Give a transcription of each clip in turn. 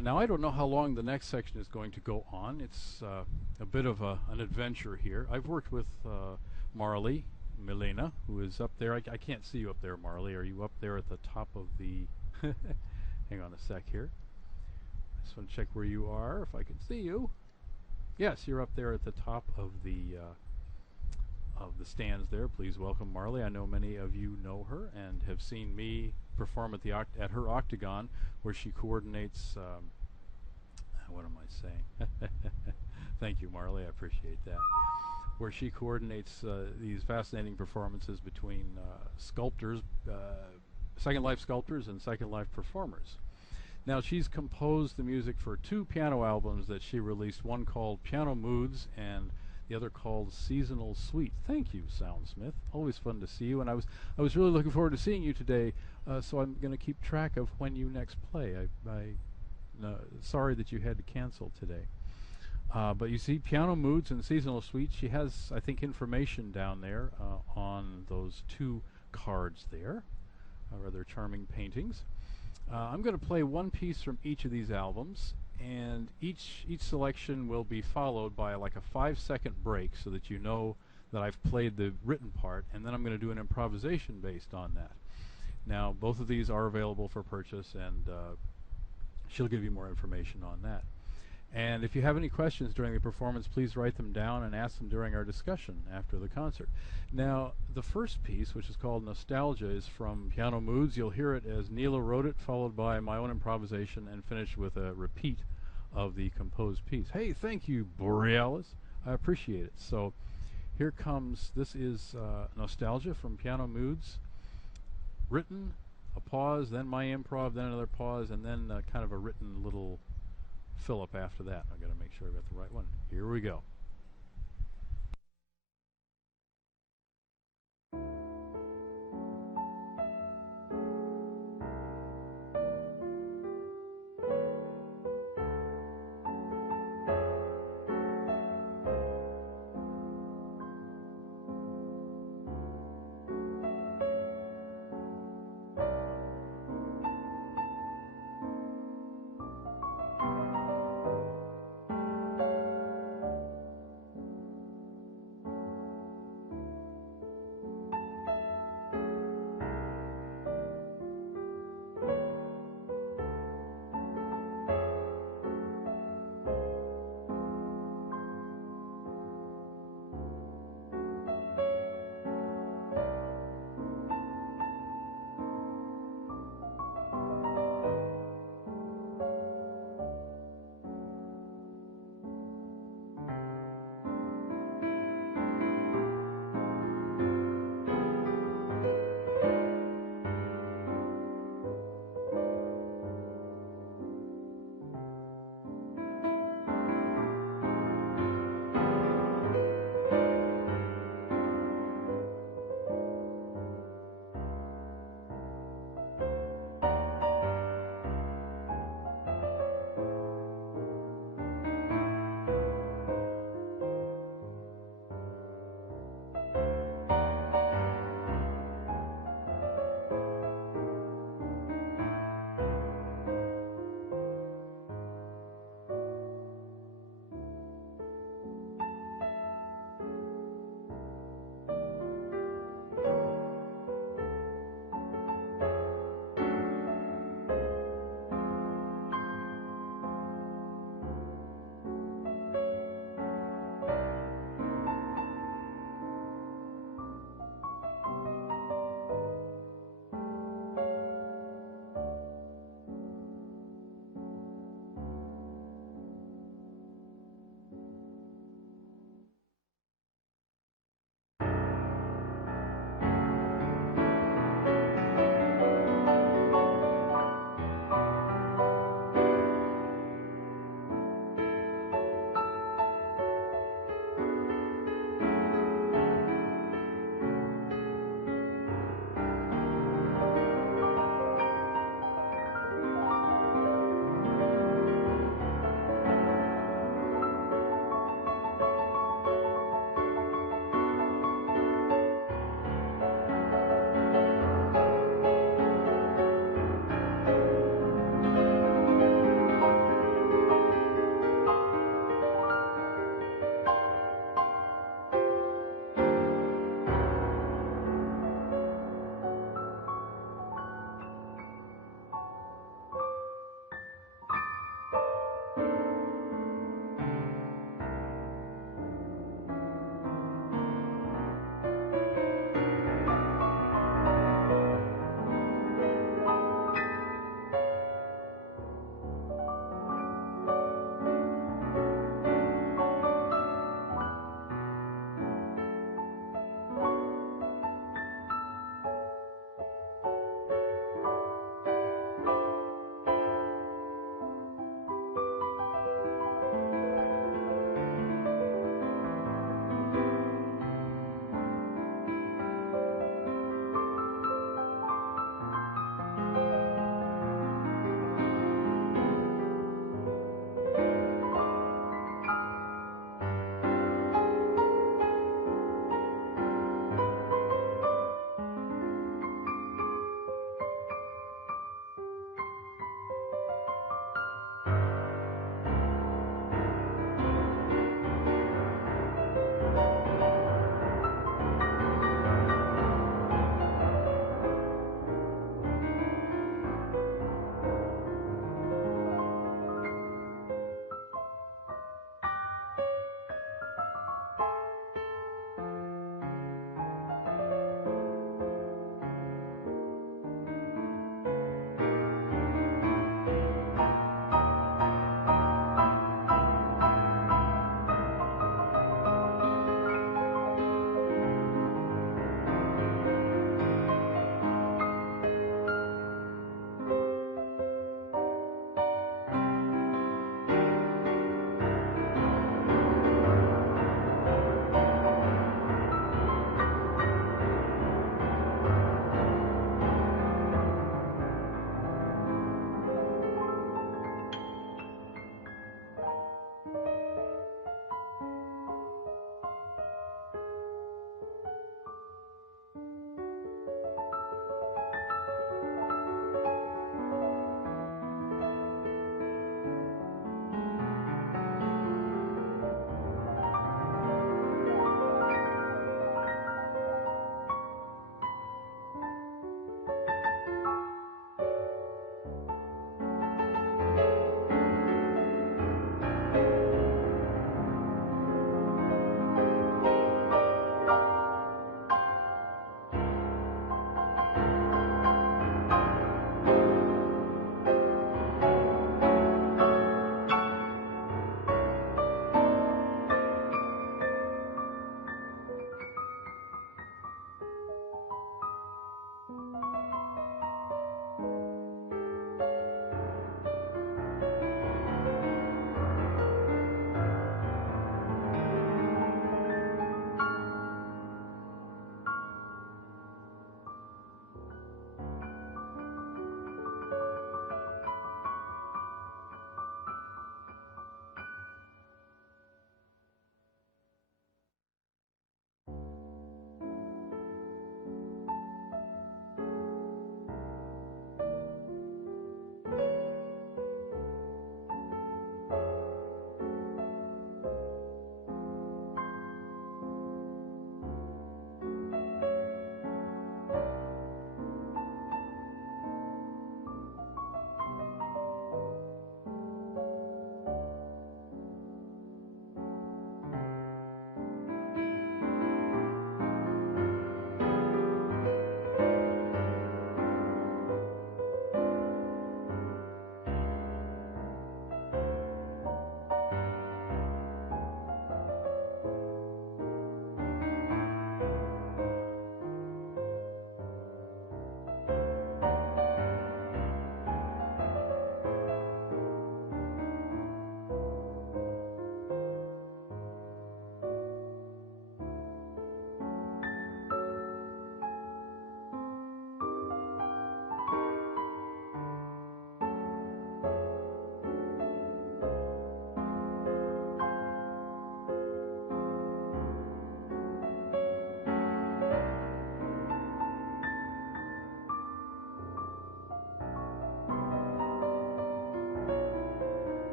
Now, I don't know how long the next section is going to go on. It's a bit of an adventure here. I've worked with Marley, Milena, who is up there. I can't see you up there, Marley. Are you up there at the top of the... Hang on a sec here. I just want to check where you are, if I can see you. Yes, you're up there at the top of the stands there. Please welcome Marley. I know many of you know her and have seen me perform at her Octagon, where she coordinates. What am I saying? Thank you, Marley. I appreciate that. Where she coordinates these fascinating performances between sculptors, Second Life sculptors, and Second Life performers. Now, she's composed the music for 2 piano albums that she released, one called Piano Moods and the other called Seasonal Suite. Thank you, Soundsmith. Always fun to see you, and I was really looking forward to seeing you today, so I'm going to keep track of when you next play. Sorry that you had to cancel today. But you see, Piano Moods and Seasonal Suite, she has, I think, information down there on those 2 cards there, rather charming paintings. I'm going to play one piece from each of these albums, and each selection will be followed by like a 5-second break so that you know that I've played the written part, and then I'm going to do an improvisation based on that. Now, both of these are available for purchase, and she'll give you more information on that. And if you have any questions during the performance, please write them down and ask them during our discussion after the concert. Now, the first piece, which is called Nostalgia, is from Piano Moods. You'll hear it as Niela wrote it, followed by my own improvisation, and finished with a repeat of the composed piece. Hey, thank you, Borealis. I appreciate it. So here comes, this is Nostalgia from Piano Moods. Written, a pause, then my improv, then another pause, and then kind of a written little fill-up after that. I've got to make sure I got the right one. Here we go.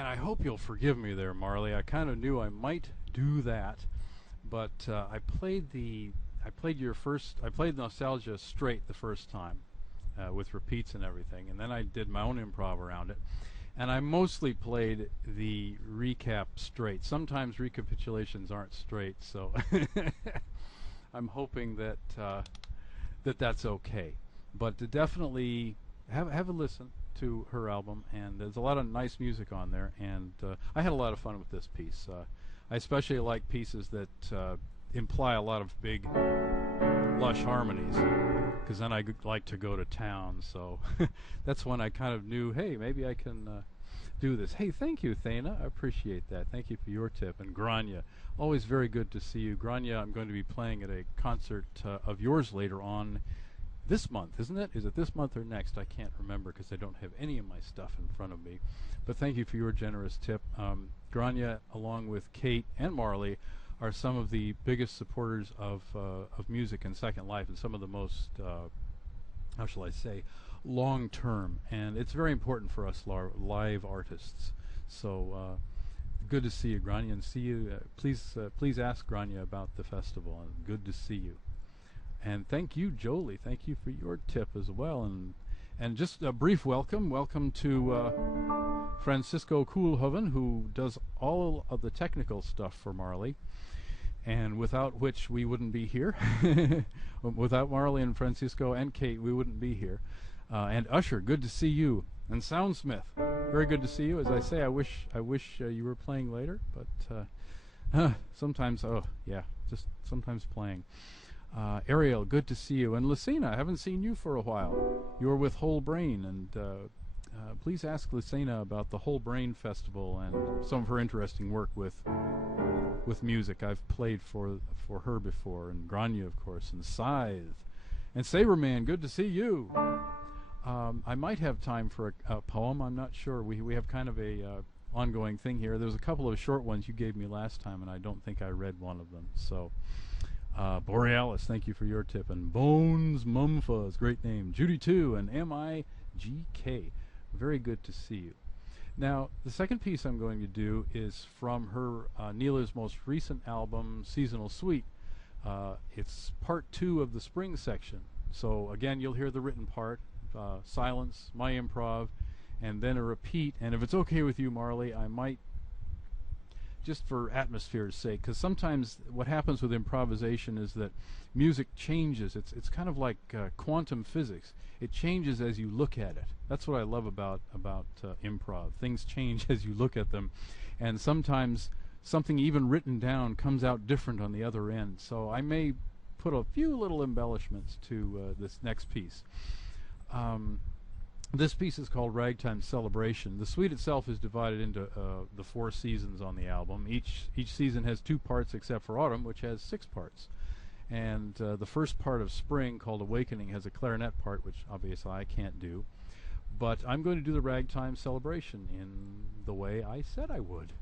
And I hope you'll forgive me there, Marley. I kind of knew I might do that, but I played Nostalgia straight the first time, with repeats and everything, and then I did my own improv around it. And I mostly played the recap straight. Sometimes recapitulations aren't straight, so I'm hoping that that's okay. But to definitely have a listen to her album, and there's a lot of nice music on there, and I had a lot of fun with this piece. I especially like pieces that imply a lot of big, lush harmonies, because then I like to go to town, so that's when I kind of knew, hey, maybe I can do this. Hey, thank you, Thana. I appreciate that. Thank you for your tip. And Grania, always very good to see you. Grania, I'm going to be playing at a concert of yours later on this month, isn't it? Is it this month or next? I can't remember because I don't have any of my stuff in front of me. But thank you for your generous tip. Grania, along with Kate and Marley, are some of the biggest supporters of music in Second Life, and some of the most, how shall I say, long-term. And it's very important for us live artists. So good to see you, Grania, and see you. Please ask Grania about the festival. And good to see you. And thank you, Jolie. Thank you for your tip as well. And just a brief welcome. Welcome to Francisco Koolhoven, who does all of the technical stuff for Marley, and without which we wouldn't be here. Without Marley and Francisco and Kate, we wouldn't be here. And Usher, good to see you. And Soundsmith, very good to see you. As I say, I wish you were playing later, but sometimes, just sometimes playing. Ariel, good to see you. And Lucina, I haven't seen you for a while. You're with Whole Brain, and please ask Lucina about the Whole Brain Festival and some of her interesting work with music. I've played for her before, and Grania, of course, and Scythe. And Saberman, good to see you. I might have time for a poem. I'm not sure. We have kind of a ongoing thing here. There's a couple of short ones you gave me last time, and I don't think I read one of them. So, Borealis, thank you for your tip. And Bones Mumfuzz, great name. Judy 2 and MIGK, very good to see you. Now, the second piece I'm going to do is from her Niela's most recent album, Seasonal Suite. It's part 2 of the spring section. So again, you'll hear the written part, silence, my improv, and then a repeat. And if it's okay with you, Marley, I might, just for atmosphere's sake, because sometimes what happens with improvisation is that music changes. It's kind of like quantum physics. It changes as you look at it. That's what I love about improv. Things change as you look at them, and sometimes something even written down comes out different on the other end. So I may put a few little embellishments to this next piece. This piece is called Ragtime Celebration. The suite itself is divided into the 4 seasons on the album. Each season has 2 parts except for Autumn, which has 6 parts. And the first part of Spring, called Awakening, has a clarinet part, which obviously I can't do. But I'm going to do the Ragtime Celebration in the way I said I would,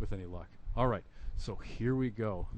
with any luck. All right, so here we go.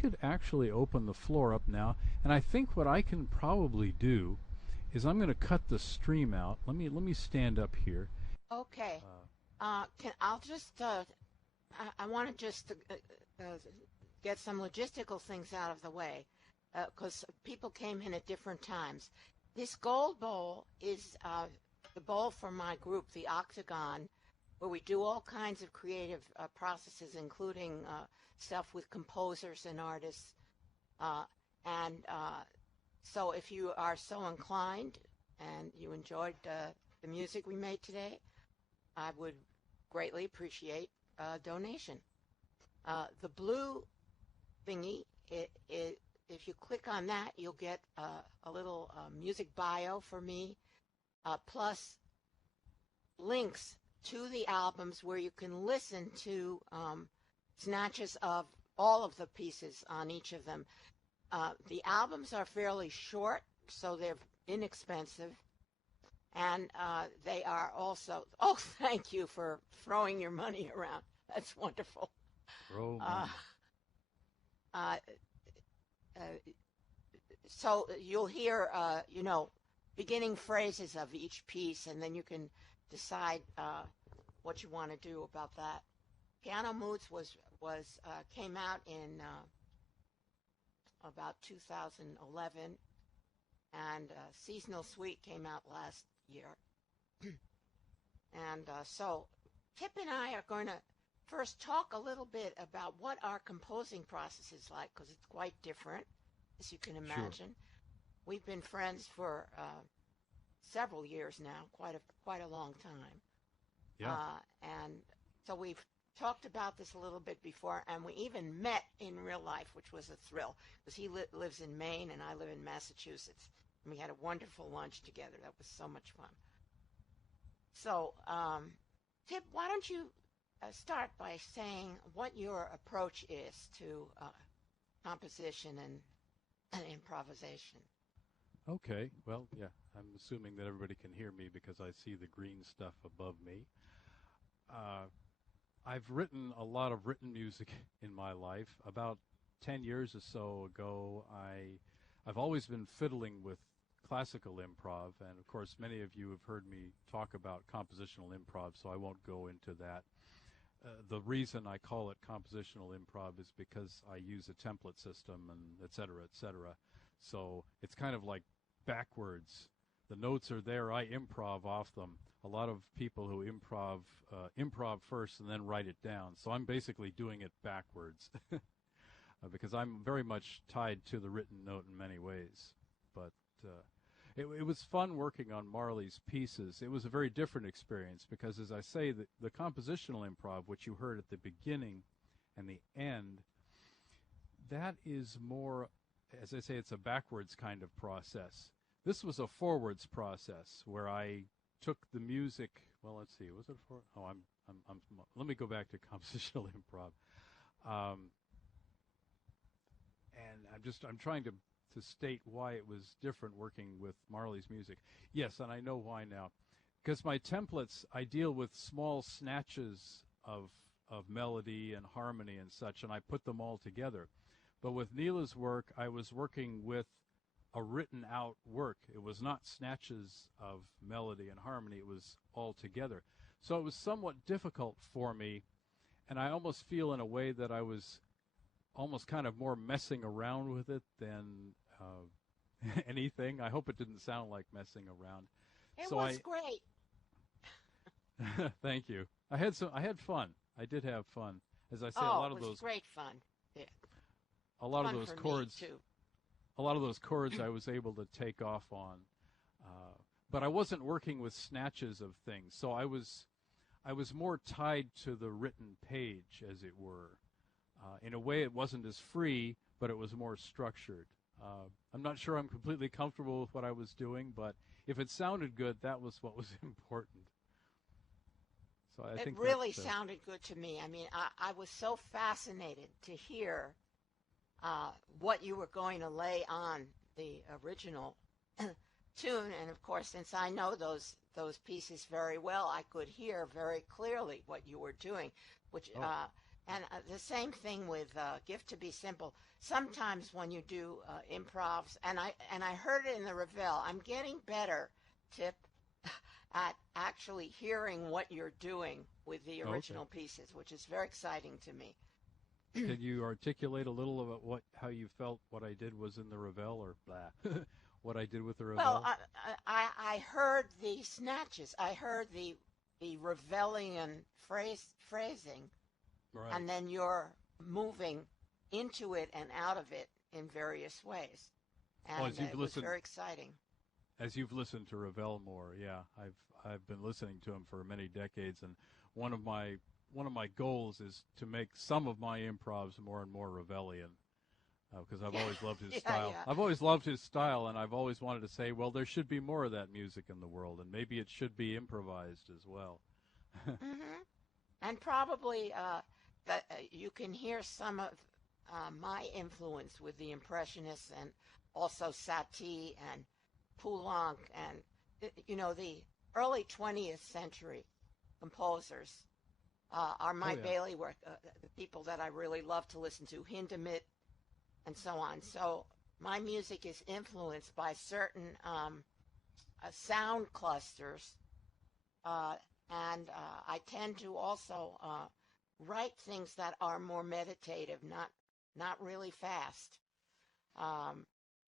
could actually open the floor up now, and I think what I can probably do is I'm going to cut the stream out. Let me stand up here. Okay. I'll just I want to just get some logistical things out of the way because people came in at different times. This gold bowl is the bowl for my group, the Octagon, where we do all kinds of creative processes, including stuff with composers and artists. And so if you are so inclined and you enjoyed the music we made today, I would greatly appreciate a donation. The blue thingy, if you click on that, you'll get a little music bio for me, plus links to the albums where you can listen to snatches of all of the pieces on each of them. The albums are fairly short, so they're inexpensive. And they are also, oh, thank you for throwing your money around. That's wonderful. Throw money. So you'll hear, beginning phrases of each piece, and then you can decide what you want to do about that. Piano Moods came out in about 2011, and Seasonal Suite came out last year. And so Tip and I are going to first talk a little bit about what our composing process is like, because it's quite different, as you can imagine. Sure. We've been friends for several years now, quite a long time. Yeah. And so we've talked about this a little bit before, and we even met in real life, which was a thrill, because he lives in Maine and I live in Massachusetts. And we had a wonderful lunch together. That was so much fun. So, Tip, why don't you start by saying what your approach is to composition and improvisation? Okay. Well, yeah, I'm assuming that everybody can hear me because I see the green stuff above me. I've written a lot of written music in my life. About 10 years or so ago, I've always been fiddling with classical improv, and of course many of you have heard me talk about compositional improv, so I won't go into that. The reason I call it compositional improv is because I use a template system and et cetera, so it's kind of like backwards. The notes are there, I improv off them. A lot of people who improv first and then write it down, so I'm basically doing it backwards because I'm very much tied to the written note in many ways. But it was fun working on Marley's pieces. It was a very different experience because, as I say, the compositional improv, which you heard at the beginning and the end, that is more, as I say, it's a backwards kind of process. This was a forwards process where I took the music. Well, let's see. Was it for? Oh, let me go back to compositional improv. And I'm trying to state why it was different working with Marley's music. Yes, and I know why now. Because my templates, I deal with small snatches of melody and harmony and such, and I put them all together. But with Niela's work, I was working with a written out work. It was not snatches of melody and harmony, it was all together. So it was somewhat difficult for me, and I almost feel in a way that I was almost kind of more messing around with it than anything. I hope it didn't sound like messing around. It was great. Thank you. I had fun. I did have fun. As I say, a lot of those great fun. Yeah. A lot of those chords. A lot of those chords I was able to take off on, but I wasn't working with snatches of things. So I was more tied to the written page, as it were. In a way, it wasn't as free, but it was more structured. I'm not sure I'm completely comfortable with what I was doing, but if it sounded good, that was what was important. So I think it really sounded good to me. I mean, I was so fascinated to hear what you were going to lay on the original tune, and of course, since I know those pieces very well, I could hear very clearly what you were doing, which And the same thing with Gift to Be Simple. Sometimes when you do improvs, and I heard it in the Ravel, I'm getting better, Tip, at actually hearing what you're doing with the original pieces, which is very exciting to me. Can you articulate a little about how you felt what I did was in the Ravel, or blah, what I did with the Ravel? Well, I heard the snatches. I heard the Ravelian phrasing, Right. and then you're moving into it and out of it in various ways. And it was very exciting. As you've listened to Ravel more, yeah, I've been listening to him for many decades, and one of my goals is to make some of my improvs more and more Ravelian, because I've always loved his style. Yeah. I've always loved his style, and I've always wanted to say, well, there should be more of that music in the world, and maybe it should be improvised as well. Mm-hmm. And probably that you can hear some of my influence with the Impressionists and also Satie and Poulenc and, the early 20th century composers are my bailiwick, the people that I really love to listen to, Hindemith and so on. So my music is influenced by certain sound clusters, and I tend to also write things that are more meditative, not really fast.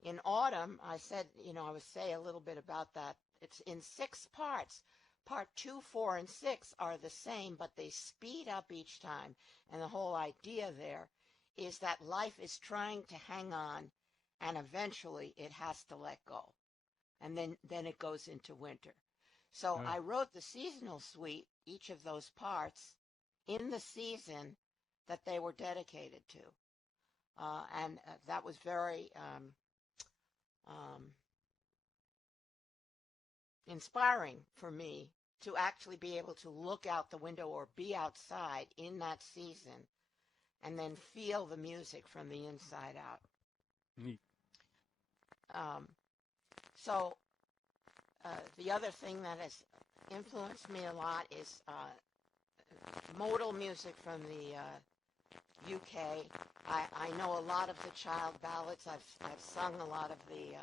In Autumn, I said, I would say a little bit about that. It's in 6 parts. Part 2, 4, and 6 are the same, but they speed up each time. And the whole idea there is that life is trying to hang on, and eventually it has to let go. And then it goes into winter. So I wrote the seasonal suite, each of those parts, in the season that they were dedicated to. And that was very inspiring for me to actually be able to look out the window or be outside in that season and then feel the music from the inside out. Neat. So the other thing that has influenced me a lot is modal music from the UK. I know a lot of the child ballads. I've sung a lot of the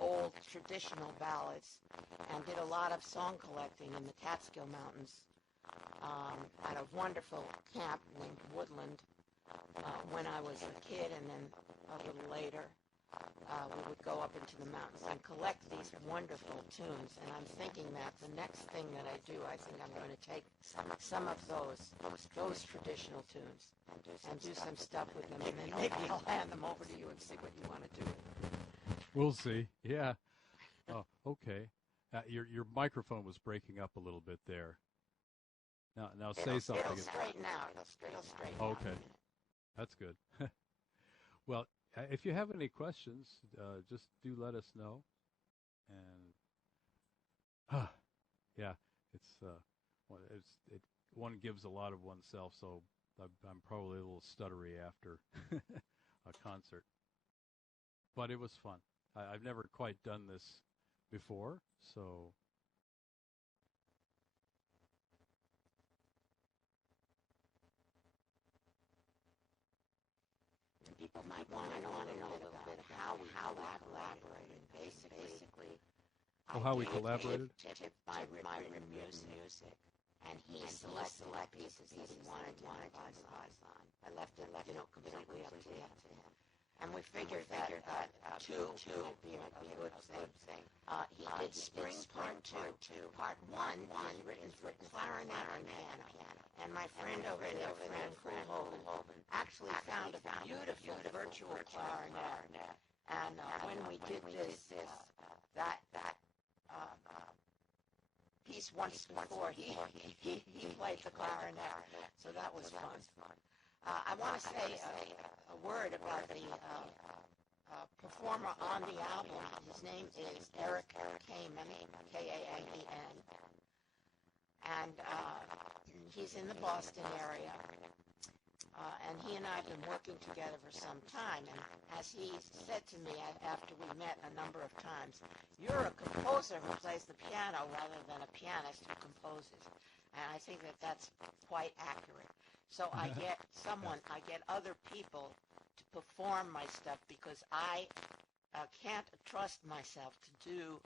old traditional ballads and did a lot of song collecting in the Catskill Mountains at a wonderful camp named Woodland when I was a kid, and then a little later we would go up into the mountains and collect these wonderful tunes. And I'm thinking that the next thing that I do, I think I'm going to take some of those traditional tunes and do some stuff with them, and then maybe I'll hand them over to you and see what you want to do. We'll see. Yeah. Oh, okay. Your microphone was breaking up a little bit there. Now say something. It'll straighten out. It'll straighten out. Okay. That's good. Well, if you have any questions, just do let us know. And yeah, one gives a lot of oneself, so I'm probably a little stuttery after a concert. But it was fun. I've never quite done this before, so. People might want to know a little bit how we collaborated. Basically, how we collaborated? Tip my written music, and he selected pieces that he wanted to advise on. I left it, completely up to him. And we figured that two would be a good thing. He did Spring Part 2. Part 1 was written for clarinet and piano. And my friend over there, Fran Koolhoven, actually found a beautiful virtual clarinet. And when we did this, that piece once before, he played the clarinet. So that was fun. I want to say a word about the performer on the album. His name is Eric Kamen, K-A-M-E-N. And he's in the Boston area. And he and I have been working together for some time. And as he said to me after we met a number of times, you're a composer who plays the piano rather than a pianist who composes. And I think that that's quite accurate. So I get I get other people to perform my stuff because I can't trust myself to do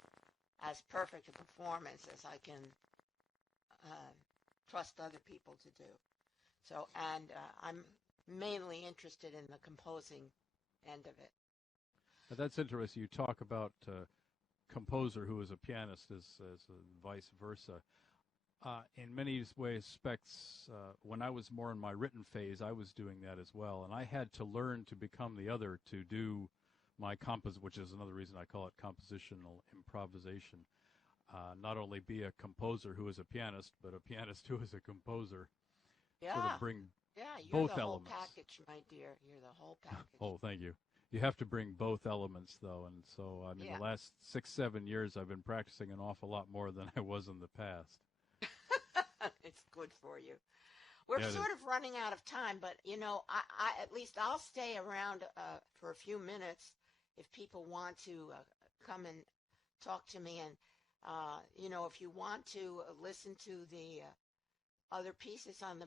as perfect a performance as I can trust other people to do. So, and I'm mainly interested in the composing end of it. That's interesting. You talk about composer who is a pianist as vice versa. In many respects, when I was more in my written phase, I was doing that as well, and I had to learn to become the other to do my which is another reason I call it compositional improvisation. Not only be a composer who is a pianist, but a pianist who is a composer. Yeah. Sort of bring You're both the whole elements. package, my dear. You're the whole package. Oh, thank you. You have to bring both elements, though, and so I mean, the last 6-7 years, I've been practicing an awful lot more than I was in the past. It's good for you. We're sort of running out of time, but I at least I'll stay around for a few minutes if people want to come and talk to me, and if you want to listen to the other pieces on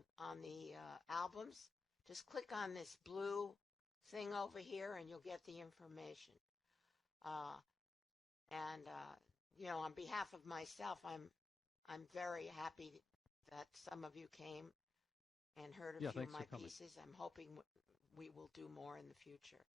the albums, just click on this blue thing over here, and you'll get the information. On behalf of myself, I'm very happy that some of you came and heard a few of my pieces. I'm hoping we will do more in the future.